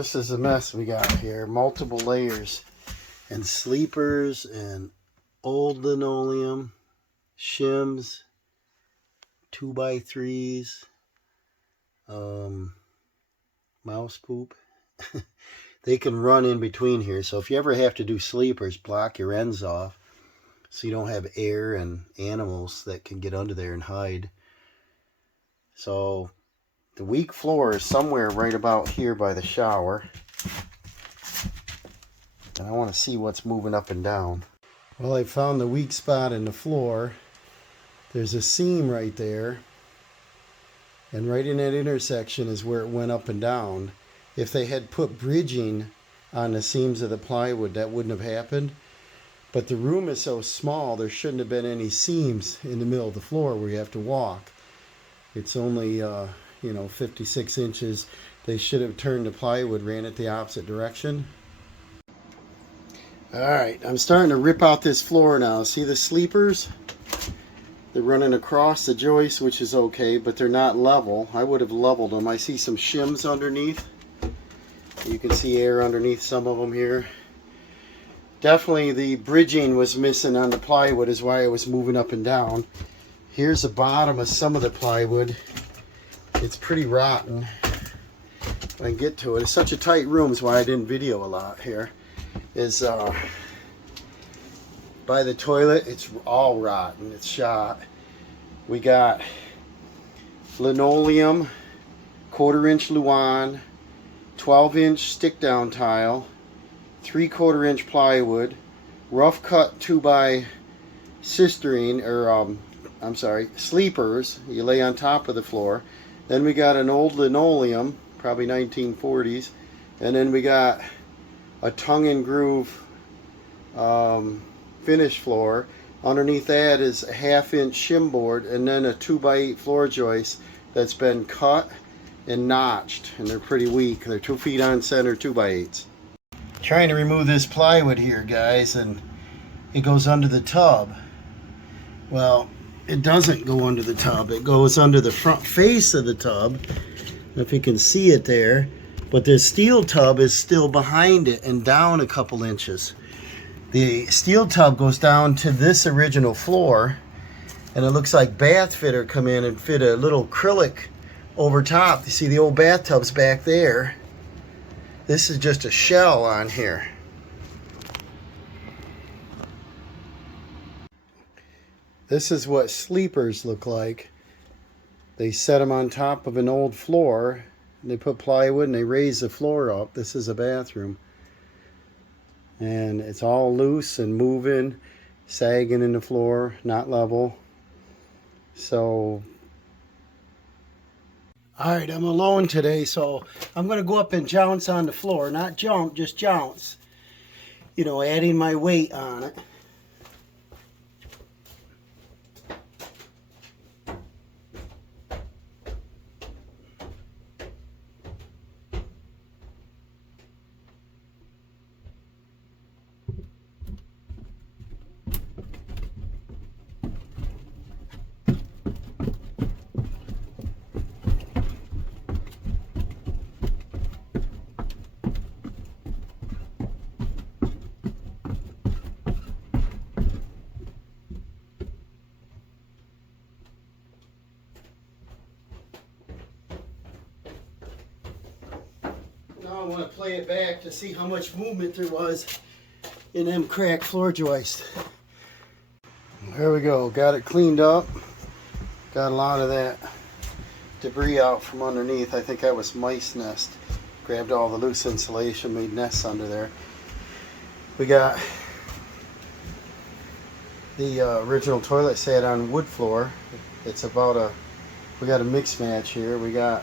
this is a mess we got here. Multiple layers and sleepers and old linoleum, shims, 2x3s, mouse poop. They can run in between here. So if you ever have to do sleepers, block your ends off so you don't have air and animals that can get under there and hide. So the weak floor is somewhere right about here by the shower. And I want to see what's moving up and down. Well, I found the weak spot in the floor. There's a seam right there. And right in that intersection is where it went up and down. If they had put bridging on the seams of the plywood, that wouldn't have happened. But the room is so small, there shouldn't have been any seams in the middle of the floor where you have to walk. It's only 56 inches. They should have turned the plywood, ran it the opposite direction. Alright, I'm starting to rip out this floor now. See the sleepers? They're running across the joist, which is okay, but they're not level. I would have leveled them. I see some shims underneath. You can see air underneath some of them here. Definitely the bridging was missing on the plywood, is why it was moving up and down. Here's the bottom of some of the plywood. It's pretty rotten. When I get to it, it's such a tight room, is why I didn't video a lot here. Is by the toilet, it's all rotten. It's shot. We got linoleum, 1/4-inch Luan, 12-inch stick down tile, 3/4-inch plywood, rough cut 2x cisterine, or sleepers you lay on top of the floor. Then we got an old linoleum, probably 1940s, and then we got a tongue and groove finish floor. Underneath that is a 1/2-inch shim board, and then a 2x8 floor joist that's been cut and notched, and they're pretty weak. They're 2 feet on center, 2x8s. Trying to remove this plywood here, guys, and it goes under the tub. Well, it doesn't go under the tub. It goes under the front face of the tub, if you can see it there. But the steel tub is still behind it and down a couple inches. The steel tub goes down to this original floor, and it looks like bath fitter come in and fit a little acrylic over top. You see the old bathtub's back there. This is just a shell on here. This is what sleepers look like. They set them on top of an old floor. They put plywood and they raise the floor up. This is a bathroom. And it's all loose and moving, sagging in the floor, not level. So, alright, I'm alone today, so I'm going to go up and jounce on the floor. Not jump, just jounce. You know, adding my weight on it. Now I want to play it back to see how much movement there was in them cracked floor joists. There we go. Got it cleaned up. Got a lot of that debris out from underneath. I think that was mice nest. Grabbed all the loose insulation, made nests under there. We got the original toilet sat on wood floor. It's about we got a mix match here. We got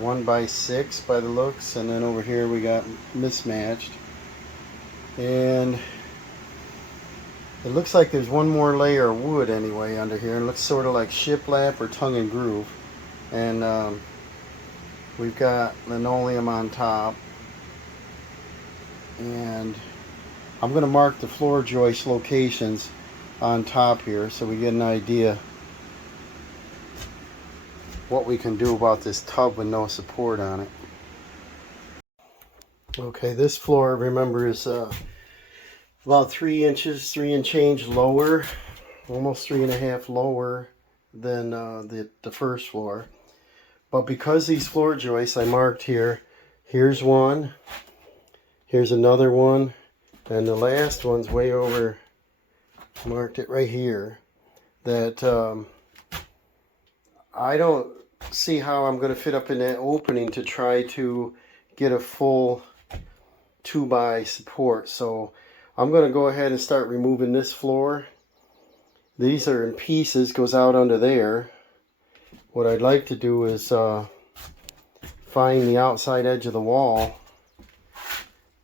1x6 by the looks, and then over here we got mismatched, and it looks like there's one more layer of wood anyway under here. It looks sort of like shiplap or tongue and groove, and we've got linoleum on top, and I'm going to mark the floor joist locations on top here so we get an idea what we can do about this tub with no support on it. Okay, this floor, remember, is about 3 inches, 3 and change lower, almost 3.5 lower than the first floor. But because these floor joists I marked here, here's one, here's another one, and the last one's way over, marked it right here, that I don't see how I'm going to fit up in that opening to try to get a full 2x support. So I'm going to go ahead and start removing this floor. These are in pieces, goes out under there. What I'd like to do is find the outside edge of the wall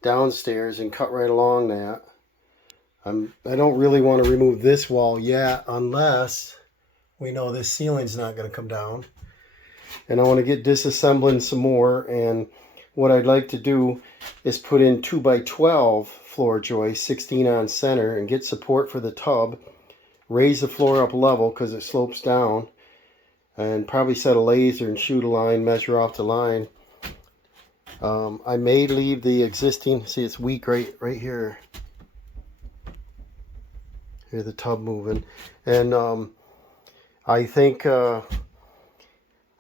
downstairs and cut right along that. I don't really want to remove this wall yet unless we know this ceiling's not going to come down. And I want to get disassembling some more, and what I'd like to do is put in 2x12 floor joists, 16 on center, and get support for the tub, raise the floor up level because it slopes down, and probably set a laser and shoot a line, measure off the line. I may leave the existing, see it's weak right here. Here's the tub moving. And I think I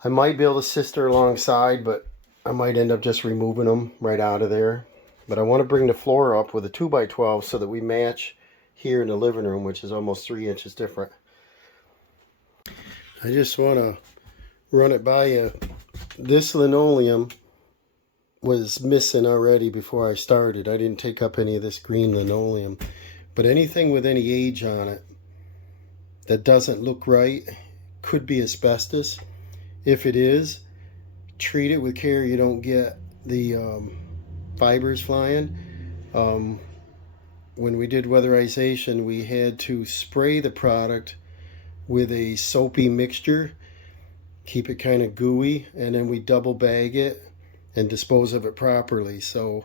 might be able to sister alongside, but I might end up just removing them right out of there. But I want to bring the floor up with a 2x12 so that we match here in the living room, which is almost 3 inches different. I just want to run it by you. This linoleum was missing already before I started. I didn't take up any of this green linoleum. But anything with any age on it that doesn't look right could be asbestos. If it is, treat it with care. You don't get the fibers flying. When we did weatherization, we had to spray the product with a soapy mixture, keep it kind of gooey, and then we double bag it and dispose of it properly. So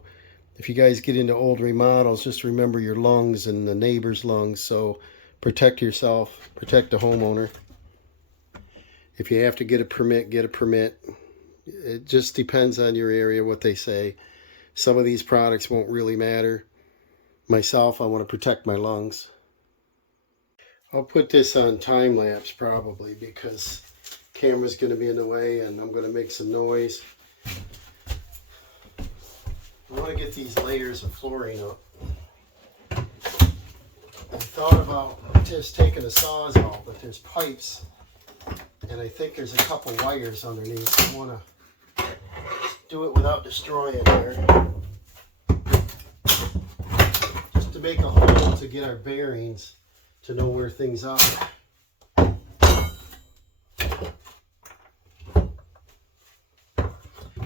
if you guys get into old remodels, just remember your lungs and the neighbor's lungs. So protect yourself, protect the homeowner. If you have to get a permit, get a permit. It just depends on your area, what they say. Some of these products won't really matter. Myself, I want to protect my lungs. I'll put this on time lapse probably because camera's going to be in the way and I'm going to make some noise. I want to get these layers of flooring up. I thought about just taking the saws out, but there's pipes and I think there's a couple wires underneath. I want to do it without destroying there. Just to make a hole to get our bearings, to know where things are.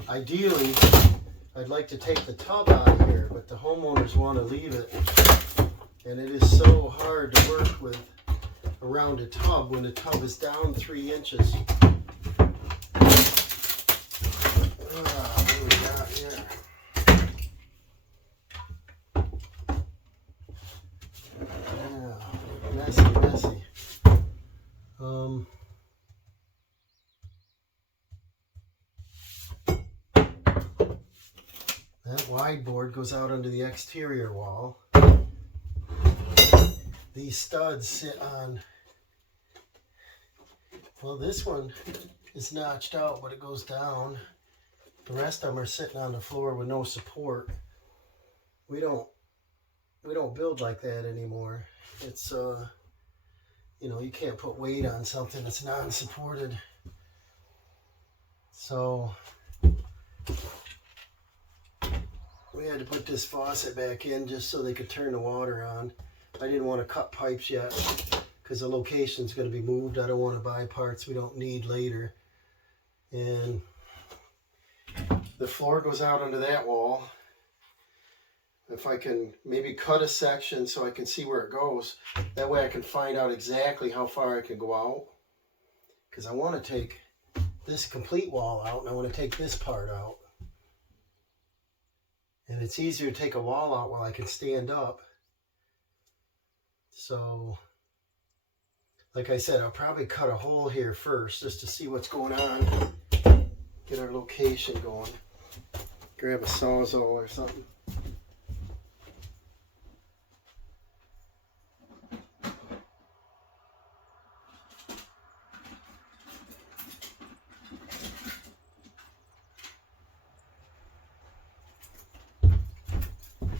Ideally, I'd like to take the tub out of here, but the homeowners want to leave it. And it is so hard to work with around a tub when the tub is down 3 inches. What do we got here? Yeah, messy. That wide board goes out under the exterior wall. These studs sit on, well, this one is notched out, but it goes down. The rest of them are sitting on the floor with no support. We don't build like that anymore. It's you know, you can't put weight on something that's non-supported. So we had to put this faucet back in just so they could turn the water on. I didn't want to cut pipes yet because the location's going to be moved. I don't want to buy parts we don't need later. And the floor goes out under that wall. If I can maybe cut a section so I can see where it goes, that way I can find out exactly how far I can go out. Because I want to take this complete wall out and I want to take this part out. And it's easier to take a wall out while I can stand up. So, like I said, I'll probably cut a hole here first just to see what's going on. Get our location going. Grab a Sawzall or something.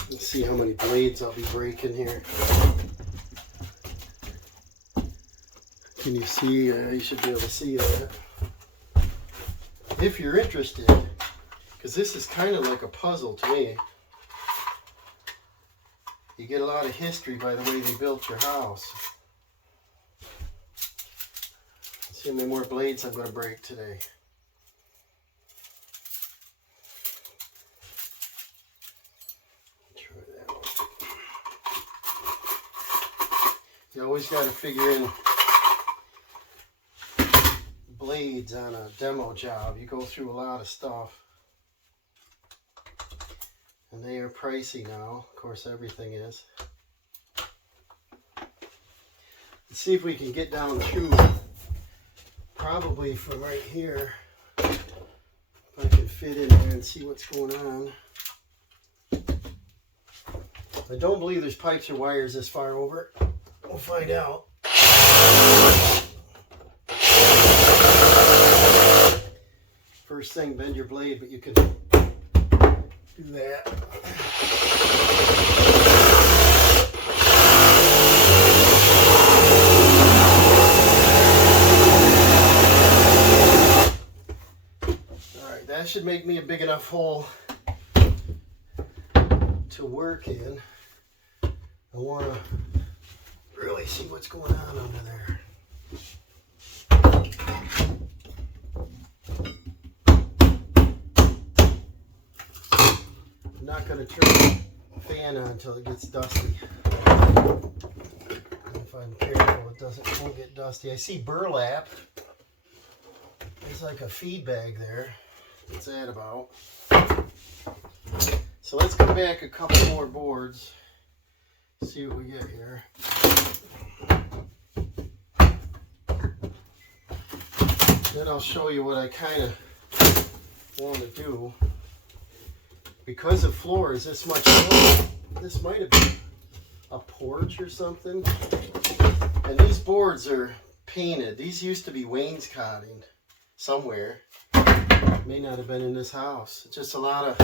Let's see how many blades I'll be breaking here. Can you see? You should be able to see that. If you're interested, because this is kind of like a puzzle to me. You get a lot of history by the way they built your house. Let's see how many more blades I'm going to break today. Try that one. You always got to figure in blades on a demo job. You go through a lot of stuff. And they are pricey now. Of course, everything is. Let's see if we can get down through, probably from right here. If I can fit in there and see what's going on. I don't believe there's pipes or wires this far over. We'll find out. First thing, bend your blade, but you can do that. Alright, that should make me a big enough hole to work in. I want to really see what's going on under there. I'm not going to turn the fan on until it gets dusty. If I'm careful, it won't get dusty. I see burlap. There's like a feed bag there. What's that about? So let's come back a couple more boards. See what we get here. Then I'll show you what I kind of want to do. Because of floors this much lower, this might have been a porch or something. And these boards are painted. These used to be wainscoting somewhere. May not have been in this house. It's just a lot of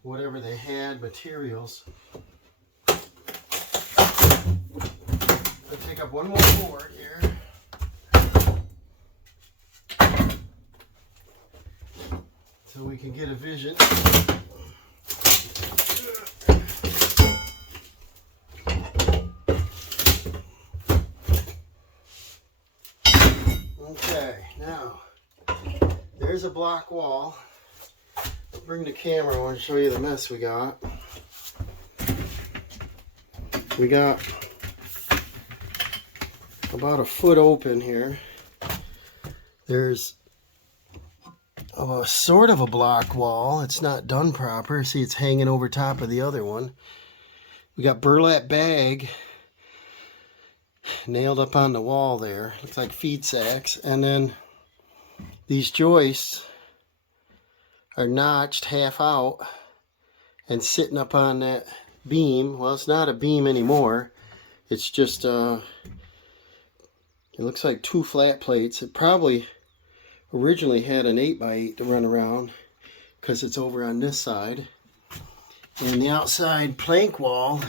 whatever they had, materials. I'll take up one more board here. So we can get a vision. Okay, now there's a block wall. I'll bring the camera. I want to show you the mess we got. We got about a foot open here. There's sort of a block wall. It's not done proper. See, it's hanging over top of the other one. We got burlap bag nailed up on the wall there. Looks like feed sacks. And then these joists are notched half out and sitting up on that beam. Well, it's not a beam anymore. It's just, it looks like two flat plates. It probably originally had an 8x8 to run around because it's over on this side. And the outside plank wall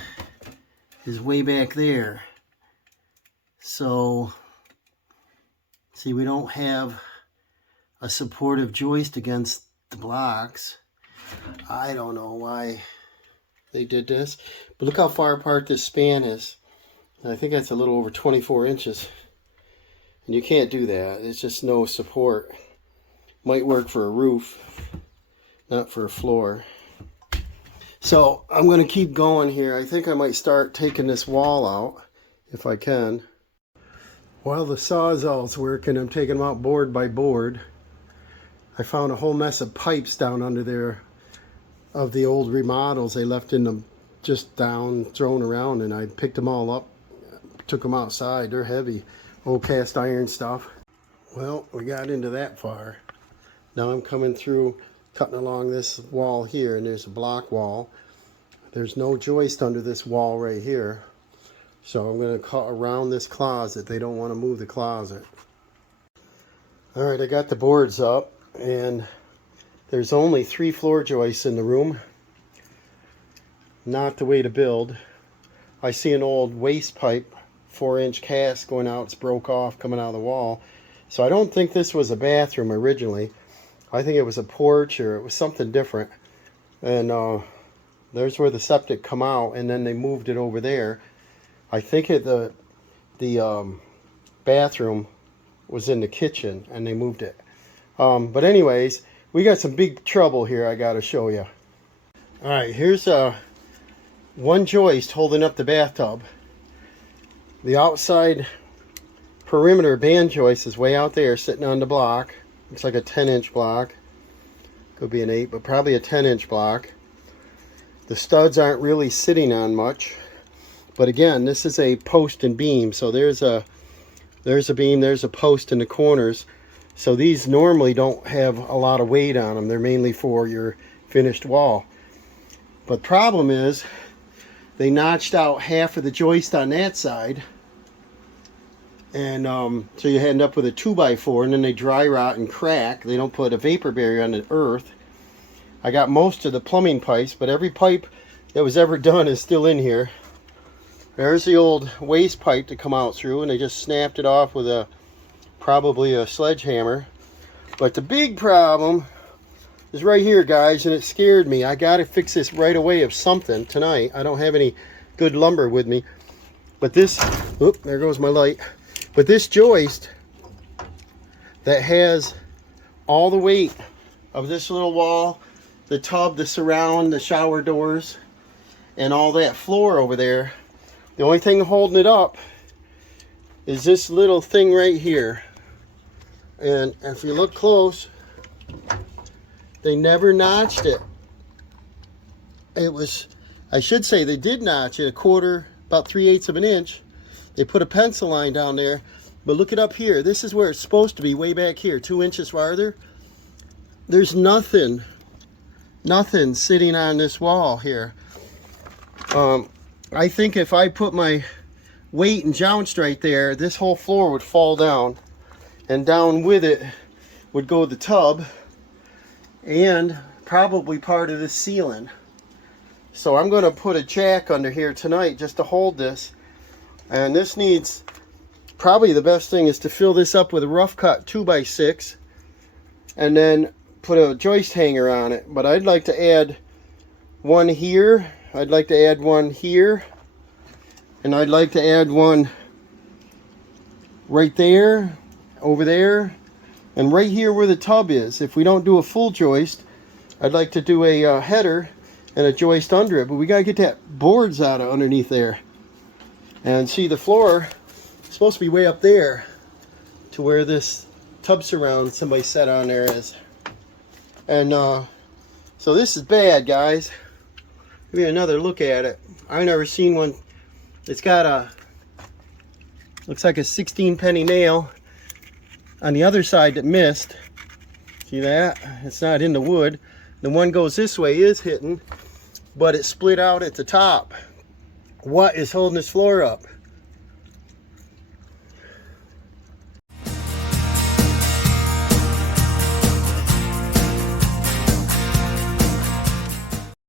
is way back there. So, see, we don't have a supportive joist against the blocks. I don't know why they did this. But look how far apart this span is. I think that's a little over 24 inches. And you can't do that. It's just no support. Might work for a roof, not for a floor. So I'm going to keep going here. I think I might start taking this wall out if I can. While the Sawzall's working, I'm taking them out board by board. I found a whole mess of pipes down under there of the old remodels. They left in them just down, thrown around, and I picked them all up, took them outside. They're heavy. Old cast iron stuff. Well, we got into that far. Now I'm coming through cutting along this wall here, and there's a block wall. There's no joist under this wall right here. So I'm going to cut around this closet. They don't want to move the closet. Alright, I got the boards up, and there's only 3 floor joists in the room. Not the way to build. I see an old waste pipe, 4-inch cast going out. It's broke off coming out of the wall. So I don't think this was a bathroom originally. I think it was a porch, or it was something different. And there's where the septic come out, and then they moved it over there. I think the bathroom was in the kitchen, and they moved it. But anyways, we got some big trouble here I got to show you. Alright, here's one joist holding up the bathtub. The outside perimeter band joist is way out there sitting on the block. Looks like a 10-inch block. Could be an 8, but probably a 10-inch block. The studs aren't really sitting on much. But again, this is a post and beam. So there's a beam, there's a post in the corners. So these normally don't have a lot of weight on them. They're mainly for your finished wall. But problem is, they notched out half of the joist on that side. And so you end up with a 2x4, and then they dry rot and crack. They don't put a vapor barrier on the earth. I got most of the plumbing pipes, but every pipe that was ever done is still in here. There's the old waste pipe to come out through, and they just snapped it off with probably a sledgehammer. But the big problem is right here, guys, and it scared me. I got to fix this right away of something tonight. I don't have any good lumber with me. But this, oop, there goes my light. But this joist that has all the weight of this little wall, the tub, the surround, the shower doors, and all that floor over there, the only thing holding it up is this little thing right here. And if you look close, they never notched it. It was, I should say they did notch it a quarter, about 3/8 of an inch. They put a pencil line down there, but look it up here. This is where it's supposed to be, way back here, 2 inches farther. There's nothing sitting on this wall here. I think if I put my weight and jounced right there, this whole floor would fall down, and down with it would go the tub and probably part of the ceiling. So I'm going to put a jack under here tonight just to hold this. And this needs, probably the best thing is to fill this up with a rough cut 2x6 and then put a joist hanger on it. But I'd like to add one here, I'd like to add one here, and I'd like to add one right there, over there, and right here where the tub is. If we don't do a full joist, I'd like to do a header and a joist under it, but we got to get that boards out of underneath there. And see, the floor is supposed to be way up there to where this tub surround somebody set on there is. And so this is bad, guys. Give me another look at it. I've never seen one. It's got a, looks like a 16-penny nail on the other side that missed. See that? It's not in the wood. The one goes this way is hitting, but it split out at the top. What is holding this floor up?